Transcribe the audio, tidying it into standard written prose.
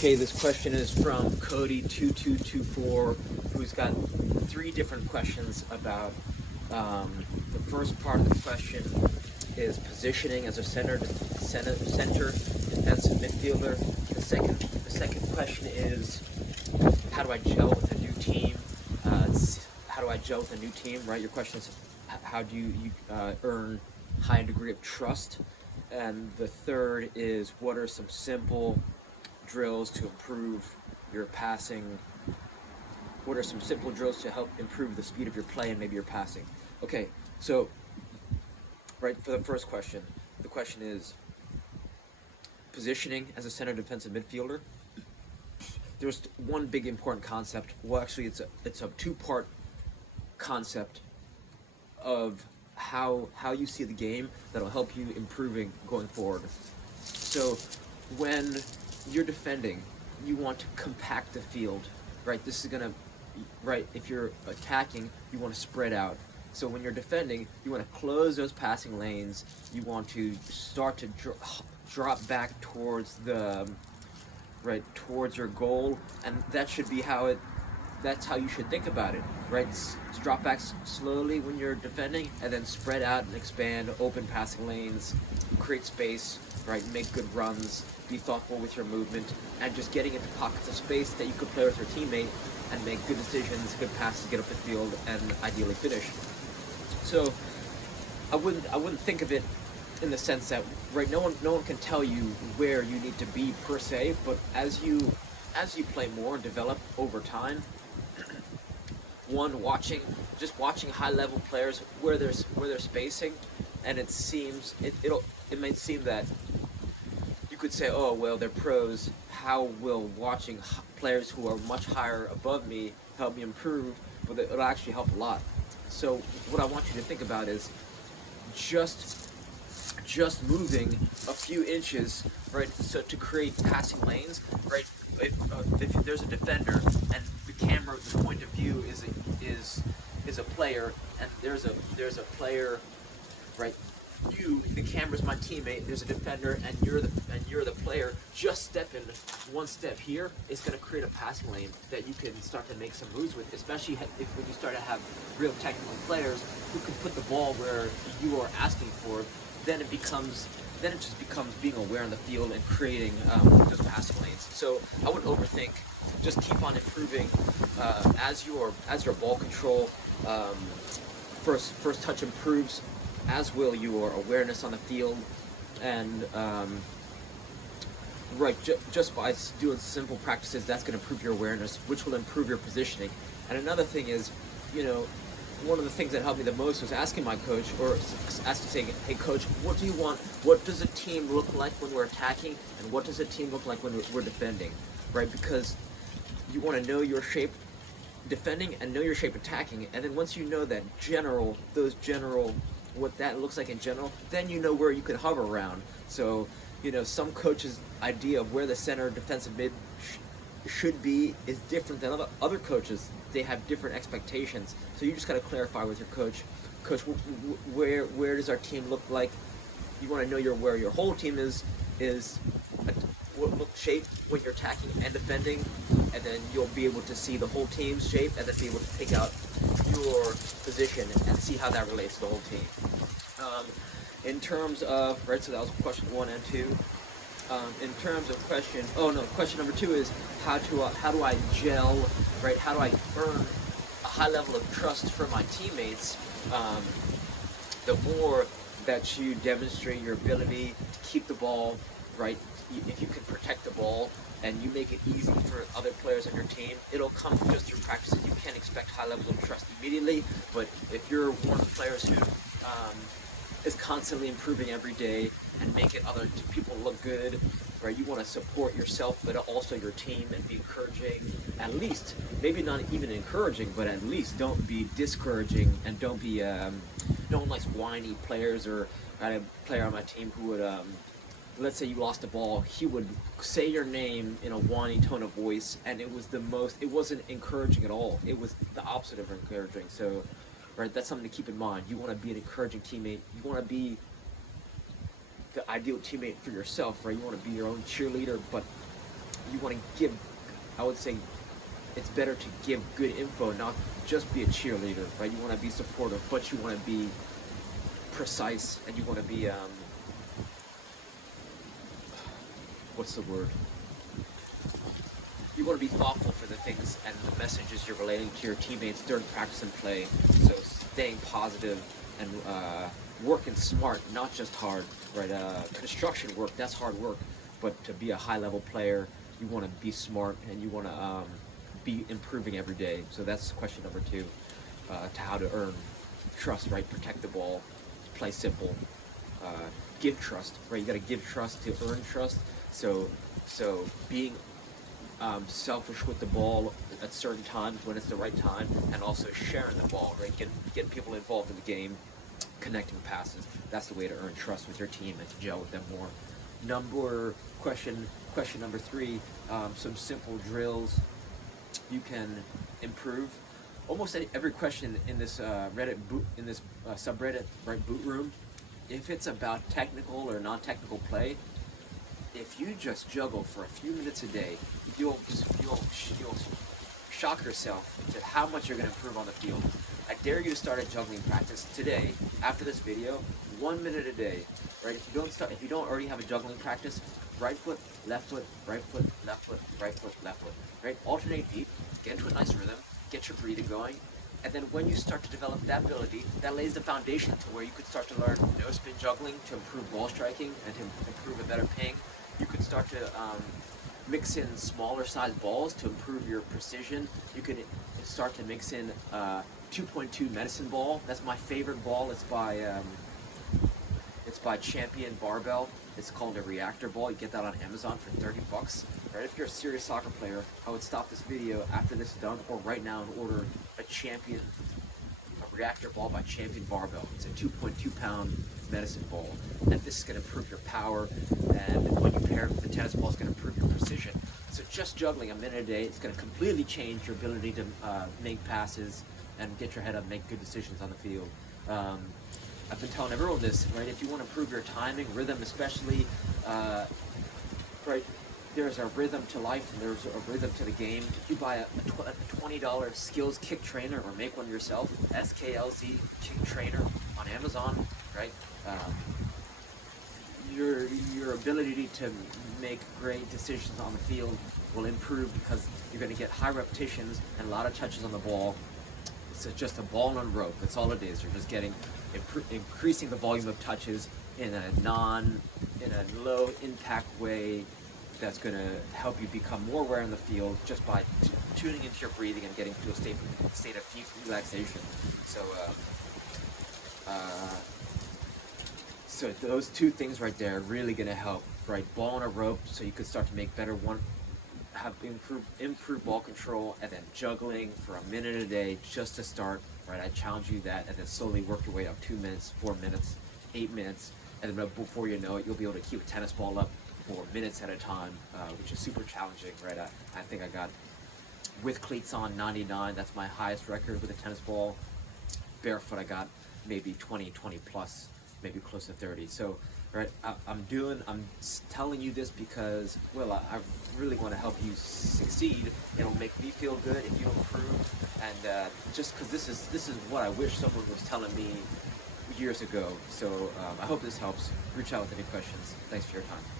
Okay, this question is from Cody2224, who's got three different questions about. The first part of the question is positioning as a center defensive midfielder. The second question is, how do I gel with a new team? How do I gel with a new team? Right. Your question is, how do you earn high degree of trust? And the third is, what are some simple drills to improve your passing? What are some simple drills to help improve the speed of your play and maybe your passing? Okay, so right for the first question, the question is positioning as a center defensive midfielder. There's one big important concept. Well, actually, it's a two-part concept of how you see the game that'll help you improving going forward. So when you're defending, you want to compact the field, right? This is gonna, right? If you're attacking, you want to spread out. So when you're defending, you want to close those passing lanes. You want to start to drop back towards the, right, towards your goal, and that should be how that's how you should think about it, right? Drop back slowly when you're defending, and then spread out and expand, open passing lanes, create space, right? Make good runs, be thoughtful with your movement, and just getting into pockets of space that you could play with your teammate and make good decisions, good passes, get up the field, and ideally finish. So I wouldn't think of it in the sense that, right, no one can tell you where you need to be per se, but as you play more and develop over time, watching high level players where they're spacing, and it may seem that you could say, oh well, they're pros. How will watching players who are much higher above me help me improve? But it'll actually help a lot. So what I want you to think about is just moving a few inches, right? So to create passing lanes, right? If there's a defender and the point of view is a player, and there's a player, right? The camera's my teammate. There's a defender, and you're the player. Just stepping one step here is going to create a passing lane that you can start to make some moves with. Especially when you start to have real technical players who can put the ball where you are asking for. Then it just becomes being aware on the field and creating those passing lanes. So I wouldn't overthink. Just keep on improving as your ball control. First touch improves, as will your awareness on the field, and just by doing simple practices, that's going to improve your awareness, which will improve your positioning. And another thing is, one of the things that helped me the most was asking my coach, or saying, hey coach, what do you want? What does a team look like when we're attacking, and what does a team look like when we're defending, right? Because you want to know your shape defending and know your shape attacking, and then once you know that what that looks like in general, then you know where you can hover around. So some coaches' idea of where the center defensive mid should be is different than other coaches. They have different expectations, so you just got to clarify with your coach, where does our team look like? You want to know where your whole team is what shape when you're attacking and defending, and then you'll be able to see the whole team's shape, and then be able to pick out your position and see how that relates to the whole team. In terms of, right, so that was question 1 and 2. In terms of question number 2 is how do I gel, right? How do I earn a high level of trust from my teammates? The more that you demonstrate your ability to keep the ball, right? If you can protect the ball and you make it easy for other players on your team, it'll come just through practices. You can't expect high levels of trust immediately, but if you're one of the players who is constantly improving every day and making other people look good, right? You want to support yourself, but also your team, and be encouraging. At least, maybe not even encouraging, but at least don't be discouraging, and don't be no one likes whiny players. Or I had a player on my team who would, let's say you lost the ball, he would say your name in a whiny tone of voice, and it wasn't encouraging at all. It was the opposite of encouraging. So, right, that's something to keep in mind. You want to be an encouraging teammate. You want to be the ideal teammate for yourself, right? You want to be your own cheerleader, but you want to give, I would say it's better to give good info, not just be a cheerleader, right? You want to be supportive, but you want to be precise, and you want to be, what's the word? You want to be thoughtful for the things and the messages you're relating to your teammates during practice and play. So staying positive and working smart, not just hard, right? Construction work, that's hard work, but to be a high-level player, you want to be smart and you want to be improving every day. So that's question number 2, to how to earn trust, right? Protect the ball, play simple, give trust, right? You got to give trust to earn trust. So being selfish with the ball at certain times when it's the right time, and also sharing the ball, right? Getting people involved in the game, connecting passes. That's the way to earn trust with your team and to gel with them more. Question number 3, some simple drills you can improve. Almost every question in this subreddit, right, boot room, if it's about technical or non-technical play, if you just juggle for a few minutes a day, you'll shock yourself to how much you're going to improve on the field. I dare you to start a juggling practice today. After this video, 1 minute a day, right? If you don't already have a juggling practice, right foot, left foot, right foot, left foot, right foot, left foot, right? Alternate feet, get into a nice rhythm, get your breathing going, and then when you start to develop that ability, that lays the foundation to where you could start to learn no spin juggling to improve ball striking and to improve a better ping. You could start to mix in smaller size balls to improve your precision. You could start to mix in 2.2 medicine ball. That's my favorite ball. It's by Champion Barbell. It's called a reactor ball. You get that on Amazon for $30. Right? If you're a serious soccer player, I would stop this video after this is done, or right now, and order a reactor ball by Champion Barbell. It's a 2.2 pound medicine ball, and this is going to improve your power, and when you pair it with the tennis ball, it's going to improve your precision. So just juggling a minute a day, it's going to completely change your ability to make passes and get your head up, make good decisions on the field. I've been telling everyone this, right? If you want to improve your timing, rhythm especially, right? There's a rhythm to life and there's a rhythm to the game. If you buy a $20 skills kick trainer or make one yourself, SKLZ kick trainer on Amazon, right? Your ability to make great decisions on the field will improve because you're going to get high repetitions and a lot of touches on the ball. It's just a ball on rope. That's all it is. You're just increasing the volume of touches in a low impact way that's going to help you become more aware in the field just by tuning into your breathing and getting to a state of deep relaxation. So those 2 things right there are really going to help, right? Ball on a rope, so you could start to make better improve ball control, and then juggling for a minute a day just to start, right? I challenge you that, and then slowly work your way up 2 minutes, 4 minutes, 8 minutes, and then before you know it, you'll be able to keep a tennis ball up for minutes at a time, which is super challenging, right? I think I got, with cleats on, 99. That's my highest record with a tennis ball. Barefoot, I got maybe 20 plus, maybe close to 30. So, right, I'm telling you this because, well, I really want to help you succeed. It'll make me feel good if you improve, and just because this is what I wish someone was telling me years ago. So I hope this helps. Reach out with any questions. Thanks for your time.